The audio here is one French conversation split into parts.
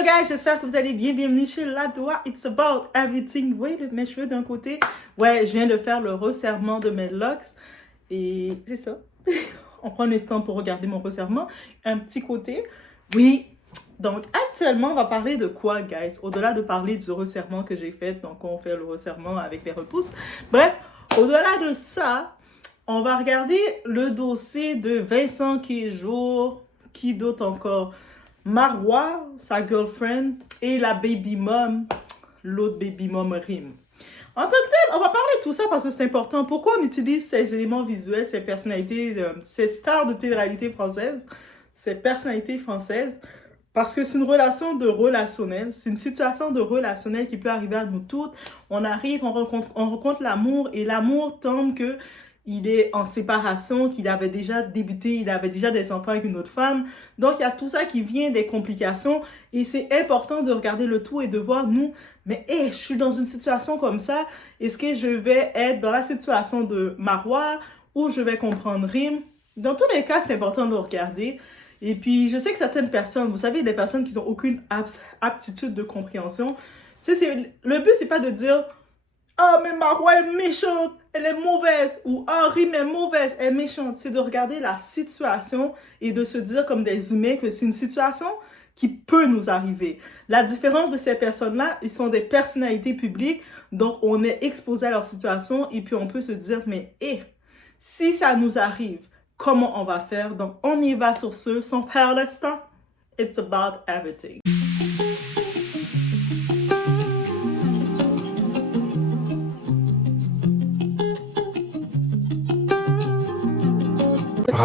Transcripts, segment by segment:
Hello guys, j'espère que vous allez bien. Bienvenue chez Ladoua. It's about everything. Vous voyez mes cheveux d'un côté? Ouais, je viens de faire le resserrement de mes locks. Et c'est ça. On prend un instant pour regarder mon resserrement. Un petit côté. Oui. Donc actuellement, on va parler de quoi, guys? Au-delà de parler du resserrement que j'ai fait. Donc on fait le resserrement avec les repousses. Bref, au-delà de ça, on va regarder le dossier de Vincent Kéjour. Qui d'autre encore? Marwa, sa girlfriend, et la baby mom, l'autre baby mom Rim. En tant que tel, on va parler de tout ça parce que c'est important. Pourquoi on utilise ces éléments visuels, ces personnalités, ces stars de télé-réalité française, ces personnalités françaises? Parce que c'est une relation de relationnel, c'est une situation de relationnel qui peut arriver à nous toutes. On arrive, on rencontre l'amour et l'amour tombe que il est en séparation, qu'il avait déjà débuté, il avait déjà des enfants avec une autre femme. Donc, il y a tout ça qui vient des complications et c'est important de regarder le tout et de voir, nous, mais je suis dans une situation comme ça, est-ce que je vais être dans la situation de Marwa ou je vais comprendre Rim? Dans tous les cas, c'est important de le regarder. Et puis, je sais que certaines personnes, vous savez, des personnes qui n'ont aucune aptitude de compréhension, tu sais, le but, c'est pas de dire ah, mais Marwa est méchante, elle est mauvaise. Ou ah, Rim est mauvaise, elle est méchante. C'est de regarder la situation et de se dire comme des humains que c'est une situation qui peut nous arriver. La différence de ces personnes-là, ils sont des personnalités publiques, donc on est exposé à leur situation et puis on peut se dire, mais si ça nous arrive, comment on va faire? Donc on y va sur ce, sans perdre de temps. It's about everything.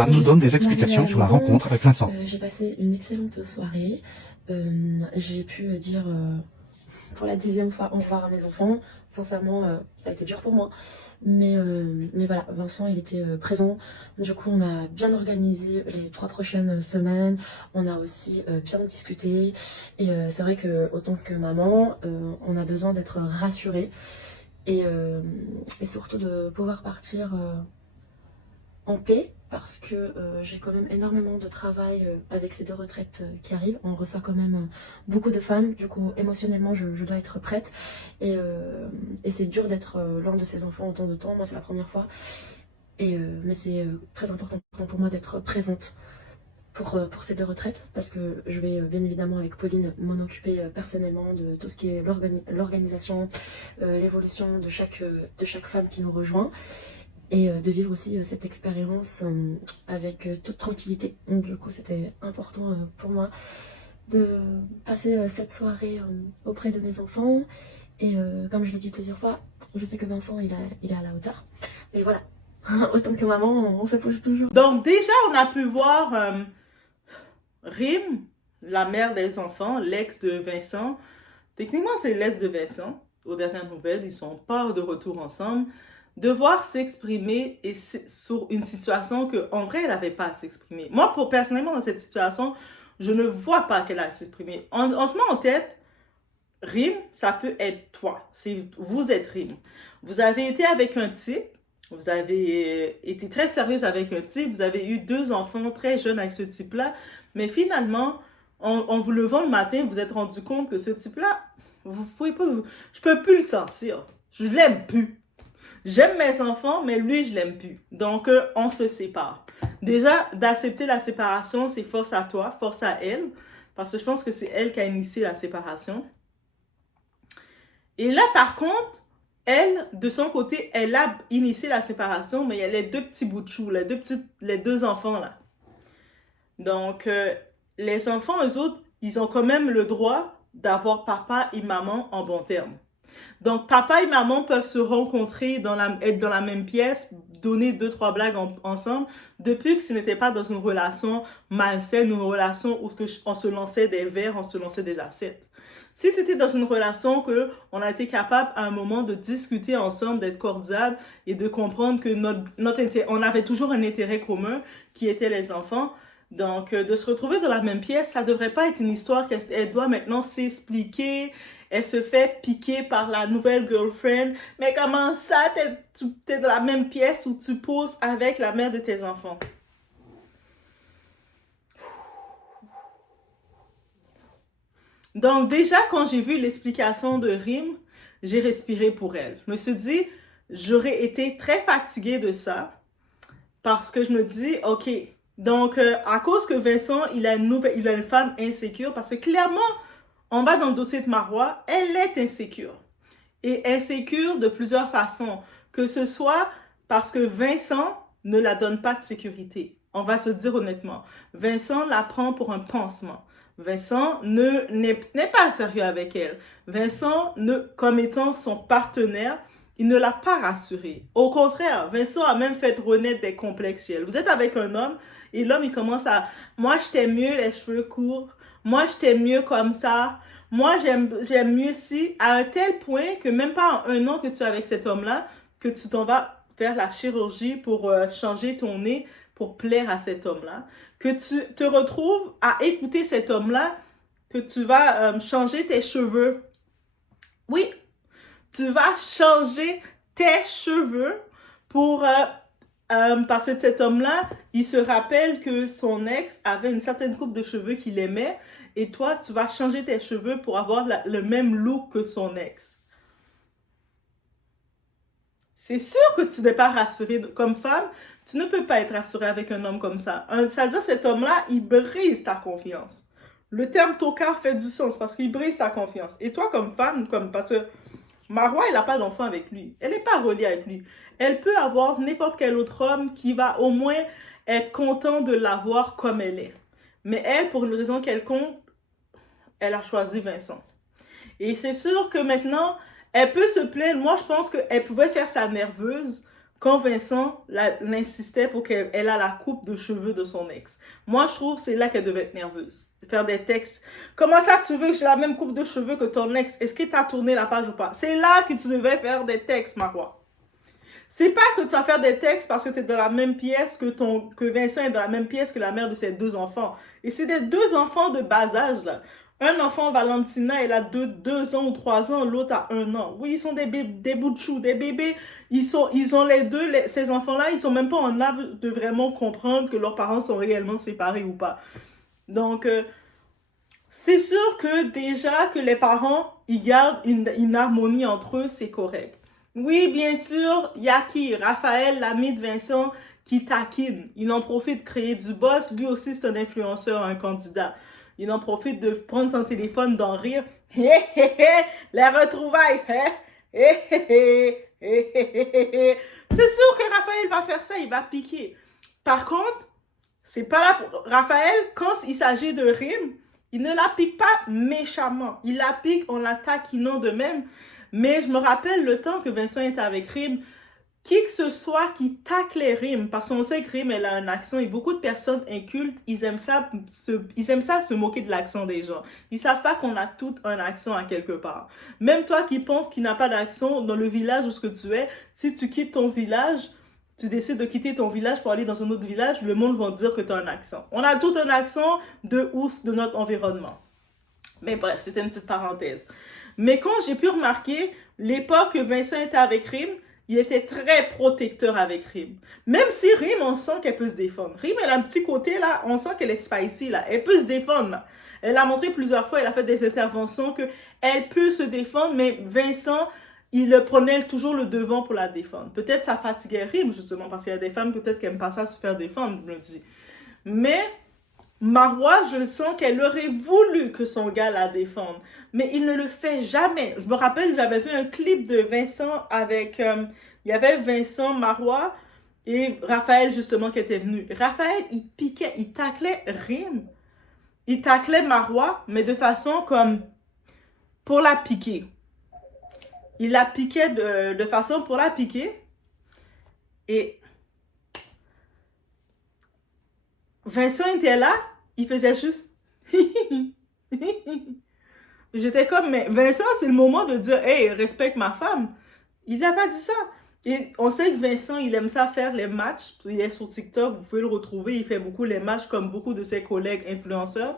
Nous donne des explications sur la rencontre avec Vincent. J'ai passé une excellente soirée. J'ai pu dire pour la 10e fois au revoir à mes enfants. Sincèrement, ça a été dur pour moi. Mais voilà, Vincent, il était présent. Du coup, on a bien organisé les 3 prochaines semaines. On a aussi bien discuté. Et c'est vrai que autant que maman, on a besoin d'être rassurée. Et surtout de pouvoir partir en paix, parce que j'ai quand même énormément de travail avec ces 2 retraites qui arrivent. On reçoit quand même beaucoup de femmes, du coup émotionnellement je dois être prête et c'est dur d'être loin de ses enfants autant de temps. Moi c'est la première fois mais c'est très important pour moi d'être présente pour ces 2 retraites, parce que je vais bien évidemment avec Pauline m'en occuper personnellement de tout ce qui est l'organisation, l'évolution de chaque femme qui nous rejoint. Et de vivre aussi cette expérience avec toute tranquillité. Donc, du coup, c'était important pour moi de passer cette soirée auprès de mes enfants. Et comme je l'ai dit plusieurs fois, je sais que Vincent, il est à la hauteur. Mais voilà, autant que maman, on se pose toujours. Donc déjà, on a pu voir Rim, la mère des enfants, l'ex de Vincent. Techniquement, c'est l'ex de Vincent. Aux dernières nouvelles, ils sont pas de retour ensemble. Devoir s'exprimer sur une situation que, en vrai, elle n'avait pas à s'exprimer. Moi, personnellement, dans cette situation, je ne vois pas qu'elle a à s'exprimer. On se met en tête, Rim, ça peut être toi. Vous êtes Rim. Vous avez été avec un type, vous avez été très sérieuse avec un type, vous avez eu 2 enfants très jeunes avec ce type-là, mais finalement, en vous levant le matin, vous vous êtes rendu compte que ce type-là, vous pouvez pas, je peux plus le sentir. Je l'aime plus. J'aime mes enfants, mais lui, je l'aime plus. Donc, on se sépare. Déjà, d'accepter la séparation, c'est force à toi, force à elle, parce que je pense que c'est elle qui a initié la séparation. Et là, par contre, elle, de son côté, elle a initié la séparation, mais il y a les 2 petits bouts de chou, les 2 enfants, là. Donc, les enfants, eux autres, ils ont quand même le droit d'avoir papa et maman en bon terme. Donc, papa et maman peuvent se rencontrer, être dans la même pièce, donner 2-3 blagues ensemble, depuis que ce n'était pas dans une relation malsaine, une relation où on se lançait des verres, on se lançait des assiettes. Si c'était dans une relation que on a été capable à un moment de discuter ensemble, d'être cordial et de comprendre que on avait toujours un intérêt commun qui était les enfants. Donc, de se retrouver dans la même pièce, ça ne devrait pas être une histoire qu'elle doit maintenant s'expliquer. Elle se fait piquer par la nouvelle girlfriend. Mais comment ça, t'es dans la même pièce où tu poses avec la mère de tes enfants? Donc déjà, quand j'ai vu l'explication de Rim, j'ai respiré pour elle. Je me suis dit, j'aurais été très fatiguée de ça parce que je me dis, ok, donc à cause que Vincent, il a une femme insécure, parce que clairement, en bas dans le dossier de Marois, elle est insécure. Et insécure de plusieurs façons, que ce soit parce que Vincent ne la donne pas de sécurité. On va se dire honnêtement, Vincent la prend pour un pansement. Vincent n'est pas sérieux avec elle. Vincent, comme étant son partenaire, il ne l'a pas rassurée. Au contraire, Vincent a même fait renaître des complexes chez elle. Vous êtes avec un homme et l'homme, il commence à... Moi, je t'aime mieux les cheveux courts. Moi, je t'aime mieux comme ça. Moi, j'aime mieux si, à un tel point que même pas en un an que tu es avec cet homme-là, que tu t'en vas faire la chirurgie pour changer ton nez pour plaire à cet homme-là, que tu te retrouves à écouter cet homme-là, que tu vas changer tes cheveux. Oui, tu vas changer tes cheveux pour... parce que cet homme-là, il se rappelle que son ex avait une certaine coupe de cheveux qu'il aimait et toi, tu vas changer tes cheveux pour avoir le même look que son ex. C'est sûr que tu n'es pas rassurée comme femme. Tu ne peux pas être rassurée avec un homme comme ça. C'est-à-dire cet homme-là, il brise ta confiance. Le terme tocard fait du sens parce qu'il brise ta confiance. Et toi, comme femme, parce que Marois, elle n'a pas d'enfant avec lui. Elle n'est pas reliée avec lui. Elle peut avoir n'importe quel autre homme qui va au moins être content de l'avoir comme elle est. Mais elle, pour une raison quelconque, elle a choisi Vincent. Et c'est sûr que maintenant, elle peut se plaindre. Moi, je pense qu'elle pouvait faire sa nerveuse quand Vincent l'insistait pour qu'elle ait la coupe de cheveux de son ex. Moi, je trouve que c'est là qu'elle devait être nerveuse. Faire des textes. Comment ça, tu veux que j'ai la même coupe de cheveux que ton ex? Est-ce que tu as tourné la page ou pas? C'est là que tu devais faire des textes, Marois. C'est pas que tu vas faire des textes parce que tu es dans la même pièce que Vincent est dans la même pièce que la mère de ses deux enfants. Et c'est des deux enfants de bas âge, là. Un enfant, Valentina, elle a 2 ans ou 3 ans, l'autre a 1 an. Oui, ils sont des bouts de chou, des bébés. Ils ont les deux, ces enfants-là, ils sont même pas en âge de vraiment comprendre que leurs parents sont réellement séparés ou pas. Donc, c'est sûr que déjà que les parents, ils gardent une harmonie entre eux, c'est correct. Oui, bien sûr, il y a qui? Raphaël, l'ami de Vincent, qui taquine. Il en profite de créer du buzz. Lui aussi, c'est un influenceur, un candidat. Il en profite de prendre son téléphone, d'en rire. Hé, hé, hé, les retrouvailles. Hé, hé, hé, hé. C'est sûr que Raphaël va faire ça, il va piquer. Par contre, c'est pas là pour... Raphaël, quand il s'agit de rime, il ne la pique pas méchamment. Il la pique en la taquinant de même. Mais je me rappelle le temps que Vincent était avec Rim, qui que ce soit qui tacle Rim, parce qu'on sait que Rim, elle a un accent, et beaucoup de personnes incultes, ils aiment ça se moquer de l'accent des gens. Ils savent pas qu'on a tout un accent à quelque part. Même toi qui penses qu'il n'a pas d'accent dans le village où ce que tu es, si tu quittes ton village, tu décides de quitter ton village pour aller dans un autre village, le monde va dire que tu as un accent. On a tout un accent de ours de notre environnement. Mais bref, c'était une petite parenthèse. Mais quand j'ai pu remarquer, l'époque que Vincent était avec Rim, il était très protecteur avec Rim. Même si Rim, on sent qu'elle peut se défendre. Rim, elle a un petit côté là, on sent qu'elle est spicy là. Elle peut se défendre là. Elle a montré plusieurs fois, elle a fait des interventions qu'elle peut se défendre, mais Vincent, il prenait toujours le devant pour la défendre. Peut-être ça fatiguait Rim justement, parce qu'il y a des femmes peut-être qui n'aiment pas ça se faire défendre, je me dis. Mais... Marois, je le sens qu'elle aurait voulu que son gars la défende, mais il ne le fait jamais. Je me rappelle, j'avais vu un clip de Vincent avec... il y avait Vincent, Marois et Raphaël justement qui était venu. Raphaël, il piquait, il taclait Rim. Il taclait Marois, mais de façon comme pour la piquer. Il la piquait de façon pour la piquer. Et... Vincent était là, il faisait juste... J'étais comme, mais Vincent, c'est le moment de dire, hey, respecte ma femme. Il n'a pas dit ça. Et on sait que Vincent, il aime ça faire les matchs. Il est sur TikTok, vous pouvez le retrouver. Il fait beaucoup les matchs comme beaucoup de ses collègues influenceurs.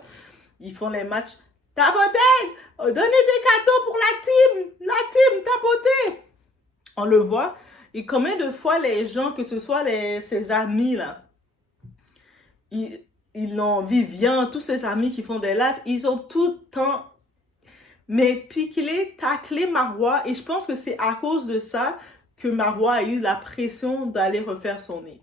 Ils font les matchs. Tapoter! Donnez des cadeaux pour la team! La team, tapoter! On le voit. Et combien de fois les gens, que ce soit ses amis, là, ils ont Vivian, tous ses amis qui font des lives, ils ont tout le temps mais puis qu'il ait taclé Marois, et je pense que c'est à cause de ça que Marois a eu la pression d'aller refaire son nez.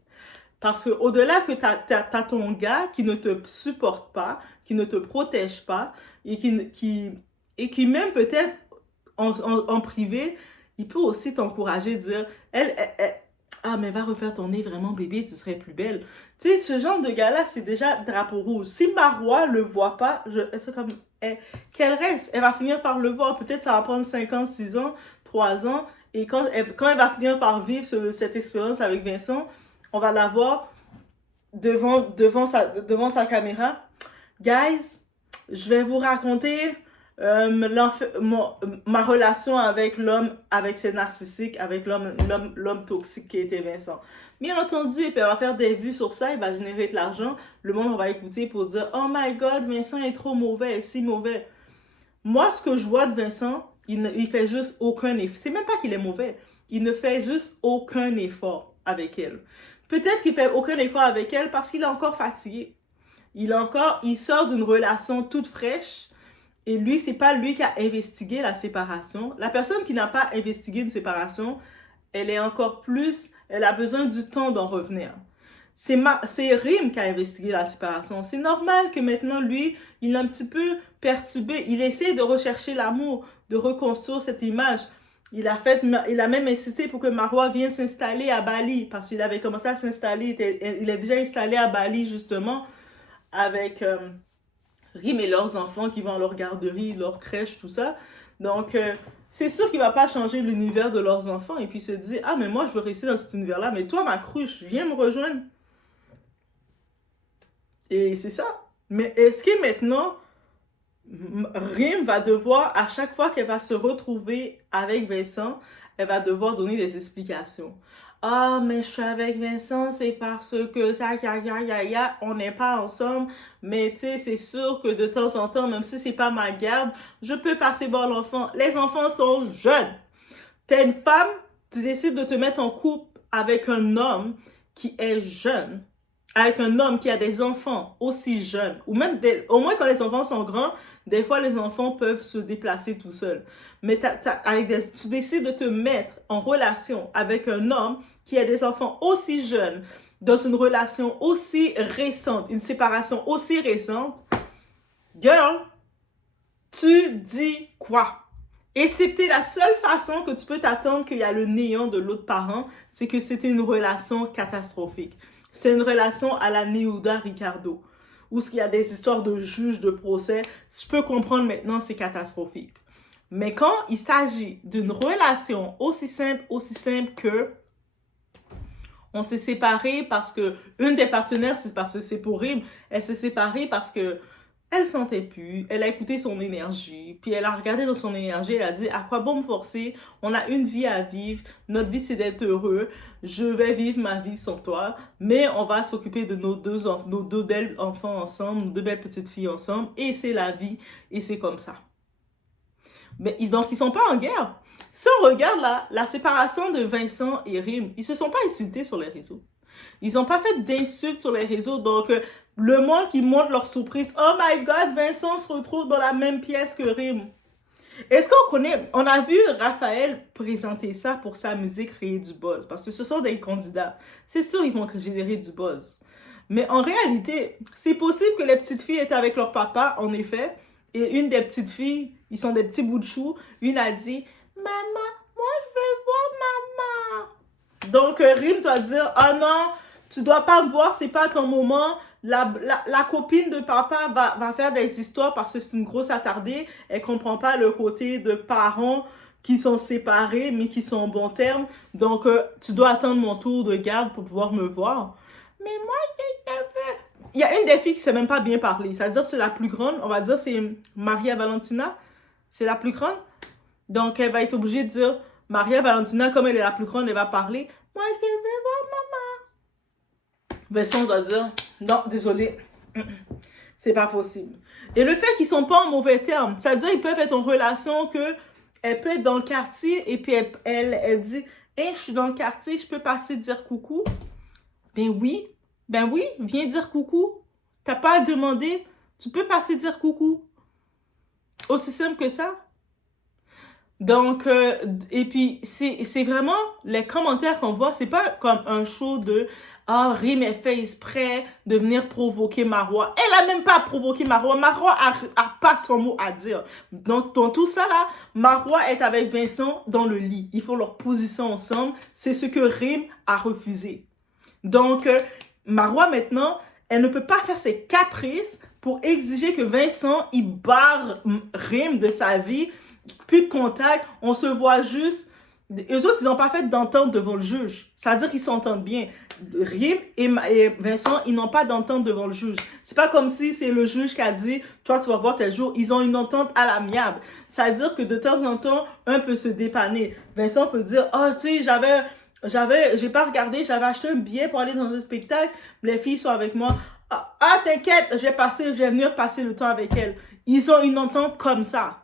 Parce que au-delà que t'as ton gars qui ne te supporte pas, qui ne te protège pas, et qui même peut-être en privé, il peut aussi t'encourager, dire, ah, mais va refaire ton nez, vraiment, bébé, tu serais plus belle. Tu sais, ce genre de gars-là, c'est déjà drapeau rouge. Si Marois le voit pas, c'est comme, qu'elle reste. Elle va finir par le voir. Peut-être ça va prendre 5 ans, 6 ans, 3 ans. Et quand elle va finir par vivre cette expérience avec Vincent, on va la voir devant sa caméra. Guys, je vais vous raconter ma relation avec l'homme, avec ses narcissiques, avec l'homme toxique qui était Vincent. Bien entendu, il va faire des vues sur ça, il va générer de l'argent. Le monde va écouter pour dire « Oh my God, Vincent est trop mauvais, si mauvais. » Moi, ce que je vois de Vincent, il fait juste aucun effort. C'est même pas qu'il est mauvais. Il ne fait juste aucun effort avec elle. Peut-être qu'il fait aucun effort avec elle parce qu'il est encore fatigué. Il sort d'une relation toute fraîche. Et lui, c'est pas lui qui a investigué la séparation. La personne qui n'a pas investigué une séparation, elle a besoin du temps d'en revenir. C'est Rim qui a investigué la séparation. C'est normal que maintenant, lui, il est un petit peu perturbé. Il essaie de rechercher l'amour, de reconstruire cette image. Il a même incité pour que Marois vienne s'installer à Bali, parce qu'il avait commencé à s'installer, il est déjà installé à Bali, justement, avec Rim et leurs enfants qui vont à leur garderie, leur crèche, tout ça. Donc, c'est sûr qu'il ne va pas changer l'univers de leurs enfants et puis se dire, ah, mais moi, je veux rester dans cet univers-là, mais toi, ma cruche, viens me rejoindre. Et c'est ça. Mais est-ce que maintenant, Rim va devoir, à chaque fois qu'elle va se retrouver avec Vincent, elle va devoir donner des explications. Ah, mais je suis avec Vincent, c'est parce que ça, on n'est pas ensemble. Mais tu sais, c'est sûr que de temps en temps, même si c'est pas ma garde, je peux passer voir l'enfant. Les enfants sont jeunes. T'es une femme, tu décides de te mettre en couple avec un homme qui est jeune, avec un homme qui a des enfants aussi jeunes, ou même au moins quand les enfants sont grands, des fois les enfants peuvent se déplacer tout seuls. Mais tu décides de te mettre en relation avec un homme qui a des enfants aussi jeunes, dans une relation aussi récente, une séparation aussi récente. Girl, tu dis quoi? Et c'était la seule façon que tu peux t'attendre qu'il y a le néant de l'autre parent, c'est que c'était une relation catastrophique. C'est une relation à la Nehuda Ricardo, où il y a des histoires de juges, de procès. Je peux comprendre maintenant, c'est catastrophique. Mais quand il s'agit d'une relation aussi simple que on s'est séparés parce que une des partenaires, c'est parce que c'est pour Rim, elle s'est séparée parce que elle sentait plus, elle a écouté son énergie, puis elle a regardé dans son énergie, elle a dit à quoi bon me forcer, on a une vie à vivre, notre vie c'est d'être heureux, je vais vivre ma vie sans toi, mais on va s'occuper de nos deux belles enfants ensemble, nos deux belles petites filles ensemble, et c'est la vie, et c'est comme ça. Mais donc ils sont pas en guerre. Si on regarde la séparation de Vincent et Rim, ils se sont pas insultés sur les réseaux. Ils n'ont pas fait d'insultes sur les réseaux, donc le monde qui montre leur surprise. Oh my God, Vincent se retrouve dans la même pièce que Rim. Est-ce qu'on connaît, on a vu Raphaël présenter ça pour s'amuser, créer du buzz, parce que ce sont des candidats. C'est sûr, ils vont générer du buzz. Mais en réalité, c'est possible que les petites filles étaient avec leur papa, en effet, et une des petites filles, ils sont des petits bouts de chou, une a dit « Maman, moi je veux voir maman ». Donc, Rim doit dire « Ah non, tu dois pas me voir, c'est pas ton moment ». La copine de papa va faire des histoires parce que c'est une grosse attardée. Elle comprend pas le côté de parents qui sont séparés, mais qui sont en bons termes. Donc, tu dois attendre mon tour de garde pour pouvoir me voir. Mais moi, je te veux. Il y a une des filles qui sait même pas bien parler. C'est-à-dire c'est la plus grande. On va dire c'est Maria Valentina. C'est la plus grande. Donc, elle va être obligée de dire Maria Valentina, comme elle est la plus grande, elle va parler. Moi, je veux voir maman. Vincent doit dire non, désolé. C'est pas possible. Et le fait qu'ils sont pas en mauvais termes, c'est-à-dire qu'ils peuvent être en relation que elle peut être dans le quartier et puis elle dit hey, je suis dans le quartier, je peux passer dire coucou. Ben oui, viens dire coucou. T'as pas à demander, tu peux passer dire coucou. Aussi simple que ça. Donc, et puis, c'est vraiment les commentaires qu'on voit, c'est pas comme un show de ah, Rim est fait exprès de venir provoquer Marois. Elle a même pas provoqué Marois. Marois a pas son mot à dire. Dans tout ça là, Marois est avec Vincent dans le lit. Ils font leur position ensemble. C'est ce que Rim a refusé. Donc, Marois maintenant, elle ne peut pas faire ses caprices pour exiger que Vincent, il barre Rim de sa vie. Plus de contact, on se voit juste. Eux autres, ils n'ont pas fait d'entente devant le juge. C'est-à-dire qu'ils s'entendent bien. Rim et Vincent, ils n'ont pas d'entente devant le juge. C'est pas comme si c'est le juge qui a dit, toi, tu vas voir tel jour. Ils ont une entente à l'amiable. C'est-à-dire que de temps en temps, un peut se dépanner. Vincent peut dire, oh, tu sais, j'ai pas regardé, j'avais acheté un billet pour aller dans un spectacle. Les filles sont avec moi. Ah, t'inquiète, je vais venir passer le temps avec elles. Ils ont une entente comme ça.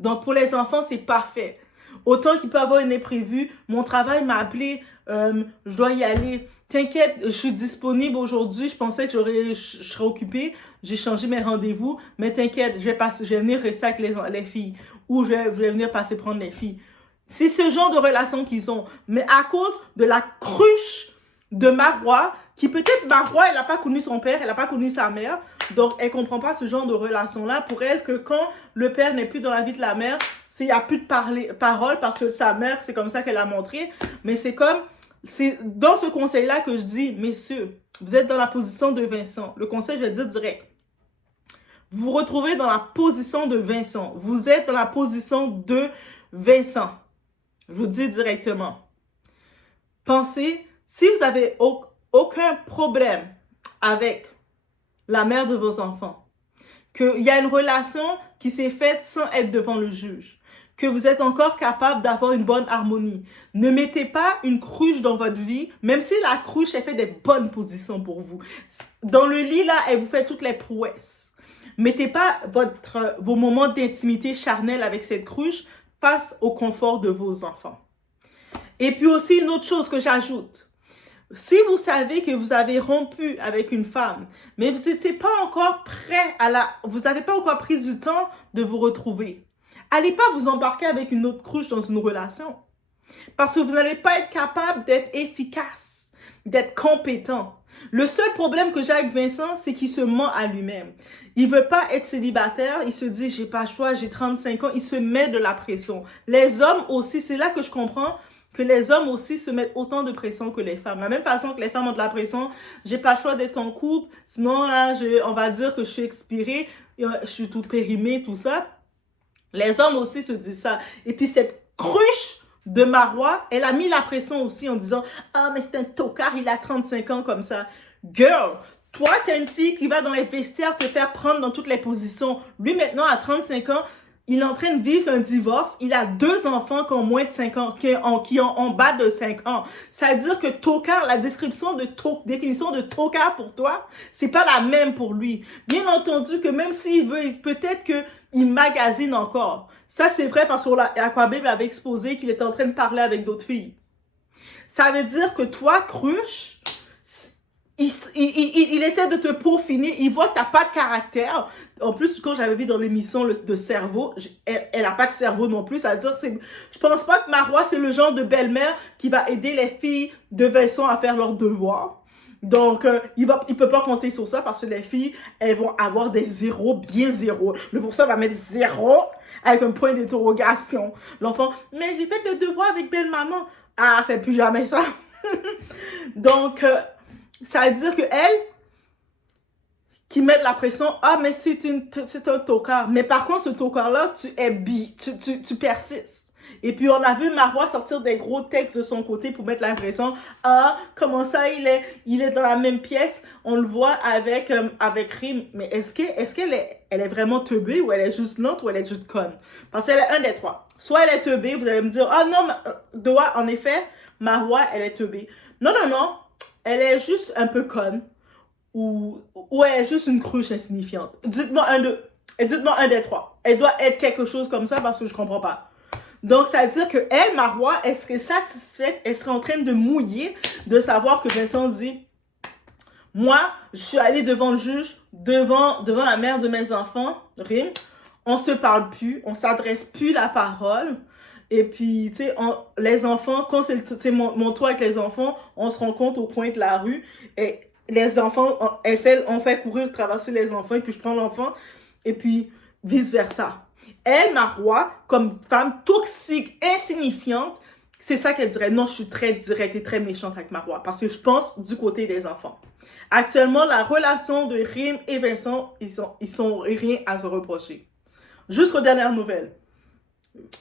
Donc, pour les enfants, c'est parfait. Autant qu'il peut y avoir une imprévue, mon travail m'a appelé, je dois y aller. T'inquiète, je suis disponible aujourd'hui. Je pensais que je serais occupée. J'ai changé mes rendez-vous. Mais t'inquiète, je vais venir rester avec les filles. Ou je vais venir passer prendre les filles. C'est ce genre de relation qu'ils ont. Mais à cause de la cruche de Marois, qui peut-être Marois, elle n'a pas connu son père, elle n'a pas connu sa mère, donc elle ne comprend pas ce genre de relation-là. Pour elle, que quand le père n'est plus dans la vie de la mère, il n'y a plus de parole parce que sa mère, c'est comme ça qu'elle a montré. Mais c'est dans ce conseil-là que je dis, messieurs, vous êtes dans la position de Vincent. Le conseil, je vais dire direct. Vous vous retrouvez dans la position de Vincent. Vous êtes dans la position de Vincent. Je vous dis directement. Pensez, si vous avez aucun problème avec la mère de vos enfants, qu'il y a une relation qui s'est faite sans être devant le juge, que vous êtes encore capable d'avoir une bonne harmonie, ne mettez pas une cruche dans votre vie, même si la cruche, elle fait des bonnes positions pour vous. Dans le lit, là, elle vous fait toutes les prouesses. Mettez pas vos moments d'intimité charnelle avec cette cruche face au confort de vos enfants. Et puis aussi, une autre chose que j'ajoute. Si vous savez que vous avez rompu avec une femme, mais vous n'étiez pas encore prêt vous n'avez pas encore pris du temps de vous retrouver, allez pas vous embarquer avec une autre cruche dans une relation. Parce que vous n'allez pas être capable d'être efficace, d'être compétent. Le seul problème que j'ai avec Vincent, c'est qu'il se ment à lui-même. Il veut pas être célibataire, il se dit, j'ai pas le choix, j'ai 35 ans, il se met de la pression. Les hommes aussi, c'est là que je comprends que les hommes aussi se mettent autant de pression que les femmes. De la même façon que les femmes ont de la pression, j'ai pas le choix d'être en couple, sinon là, on va dire que je suis expirée, je suis toute périmée, tout ça. Les hommes aussi se disent ça. Et puis cette cruche de Marois, elle a mis la pression aussi en disant « Ah, mais c'est un tocard, il a 35 ans comme ça. » Girl, toi, t'es une fille qui va dans les vestiaires te faire prendre dans toutes les positions. Lui, maintenant, à 35 ans, il est en train de vivre un divorce. Il a 2 enfants qui ont moins de 5 ans, qui ont en bas de 5 ans. Ça veut dire que tocard, la définition de tocard pour toi, c'est pas la même pour lui. Bien entendu que même s'il veut, peut-être qu'il magasine encore. Ça, c'est vrai parce que l'Aquabible avait exposé qu'il est en train de parler avec d'autres filles. Ça veut dire que toi, cruche, il essaie de te peaufiner, il voit que tu n'as pas de caractère. En plus, quand j'avais vu dans l'émission de cerveau, elle n'a pas de cerveau non plus. C'est-à-dire, je pense pas que Marois, c'est le genre de belle-mère qui va aider les filles de Vincent à faire leurs devoirs. Donc, il peut pas compter sur ça parce que les filles, elles vont avoir des zéros, bien zéros. Le professeur va mettre 0 avec un point d'interrogation. L'enfant, mais j'ai fait le devoir avec belle-maman. Ah, fait plus jamais ça. Donc, ça veut dire que elle, qui met de la pression, ah, mais c'est un tocard. Mais par contre, ce tocard-là, tu persistes. Et puis, on a vu Marois sortir des gros textes de son côté pour mettre l'impression, ah, comment ça, il est dans la même pièce. On le voit avec Rim. Mais est-ce qu'elle est vraiment teubée ou elle est juste lente ou elle est juste conne? Parce qu'elle est un des trois. Soit elle est teubée, vous allez me dire, ah non, Doa, en effet, Marois, elle est teubée. Non, elle est juste un peu conne. Ou elle est juste une cruche insignifiante. Dites-moi un des trois. Elle doit être quelque chose comme ça parce que je comprends pas. Donc, ça veut dire que elle, Marois, elle serait satisfaite, elle serait en train de mouiller, de savoir que Vincent dit, moi, je suis allée devant le juge, devant la mère de mes enfants, Rim, on se parle plus, on s'adresse plus la parole, Et puis, tu sais, les enfants, quand c'est mon tour avec les enfants, on se rencontre au coin de la rue. Et les enfants, on fait courir, traverser les enfants, et puis je prends l'enfant. Et puis, vice-versa. Elle, Marois, comme femme toxique, insignifiante, c'est ça qu'elle dirait. Non, je suis très directe et très méchante avec Marois. Parce que je pense du côté des enfants. Actuellement, la relation de Rim et Vincent, ils sont rien à se reprocher. Jusqu'aux dernières nouvelles.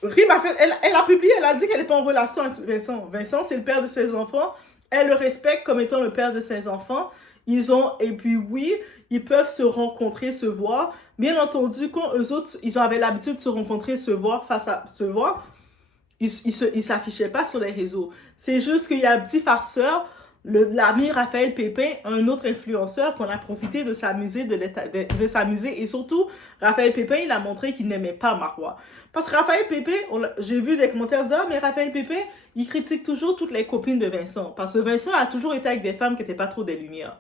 Rim a fait, elle a publié, elle a dit qu'elle n'est pas en relation avec Vincent. Vincent, c'est le père de ses enfants. Elle le respecte comme étant le père de ses enfants. Et puis oui, ils peuvent se rencontrer, se voir. Bien entendu, quand eux autres, ils avaient l'habitude de se rencontrer, se voir, ils s'affichaient pas sur les réseaux. C'est juste qu'il y a un petit farceur, l'ami Raphaël Pépin, un autre influenceur qu'on a profité de s'amuser, de s'amuser. Et surtout, Raphaël Pépin, il a montré qu'il n'aimait pas Marois. Parce que Raphaël Pépin, j'ai vu des commentaires dire « Ah, mais Raphaël Pépin, il critique toujours toutes les copines de Vincent. » Parce que Vincent a toujours été avec des femmes qui n'étaient pas trop des lumières.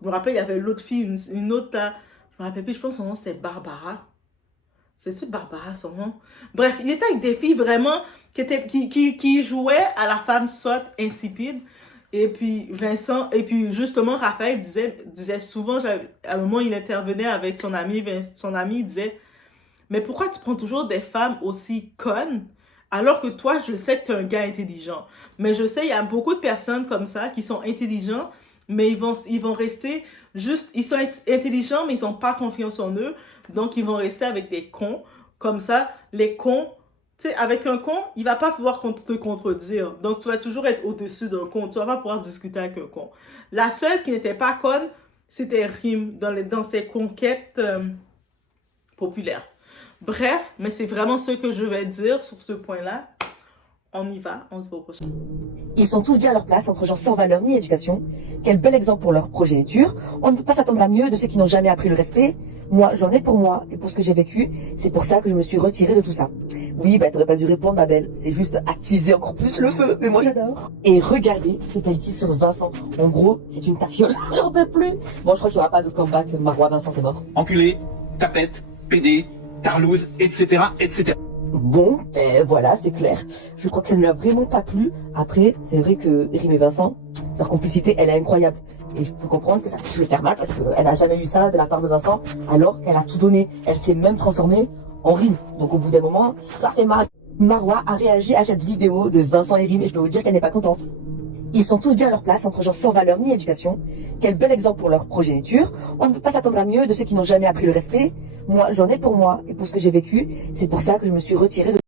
Je me rappelle, il y avait l'autre fille, une autre là, je me rappelle plus, je pense que son nom c'était Barbara. C'est-tu Barbara son nom? Bref, il était avec des filles vraiment qui jouaient à la femme sotte, insipide. Et puis Vincent, et puis justement Raphaël disait souvent, à un moment il intervenait avec son ami, il disait « Mais pourquoi tu prends toujours des femmes aussi connes alors que toi, je sais que tu es un gars intelligent. » Mais je sais, il y a beaucoup de personnes comme ça qui sont intelligents, mais ils vont rester juste, ils sont intelligents, mais ils n'ont pas confiance en eux. Donc, ils vont rester avec des cons. Comme ça, les cons, tu sais, avec un con, il ne va pas pouvoir te contredire. Donc, tu vas toujours être au-dessus d'un con. Tu ne vas pas pouvoir discuter avec un con. La seule qui n'était pas conne, c'était Rim dans ses conquêtes populaires. Bref, mais c'est vraiment ce que je vais dire sur ce point-là. On y va, on se voit au prochain. Ils sont tous bien à leur place, entre gens sans valeur ni éducation. Quel bel exemple pour leur progéniture. On ne peut pas s'attendre à mieux de ceux qui n'ont jamais appris le respect. Moi, j'en ai pour moi et pour ce que j'ai vécu. C'est pour ça que je me suis retirée de tout ça. Oui, bah t'aurais pas dû répondre, ma belle. C'est juste attiser encore plus le feu, mais moi j'adore. Et regardez ce qu'elle dit sur Vincent. En gros, c'est une tafiole. J'en peux plus. Bon, je crois qu'il n'y aura pas de comeback. Marois, Vincent, c'est mort. Enculé, tapette, pédé, tarlouse, etc., etc. Bon, voilà, c'est clair. Je crois que ça ne lui a vraiment pas plu. Après, c'est vrai que Rim et Vincent, leur complicité, elle est incroyable. Et je peux comprendre que ça puisse le faire mal parce qu'elle n'a jamais eu ça de la part de Vincent, alors qu'elle a tout donné. Elle s'est même transformée en Rim. Donc au bout d'un moment, ça fait mal. Marois a réagi à cette vidéo de Vincent et Rim et je peux vous dire qu'elle n'est pas contente. Ils sont tous bien à leur place, entre gens sans valeur ni éducation. Quel bel exemple pour leur progéniture. On ne peut pas s'attendre à mieux de ceux qui n'ont jamais appris le respect. Moi, j'en ai pour moi et pour ce que j'ai vécu. C'est pour ça que je me suis retirée de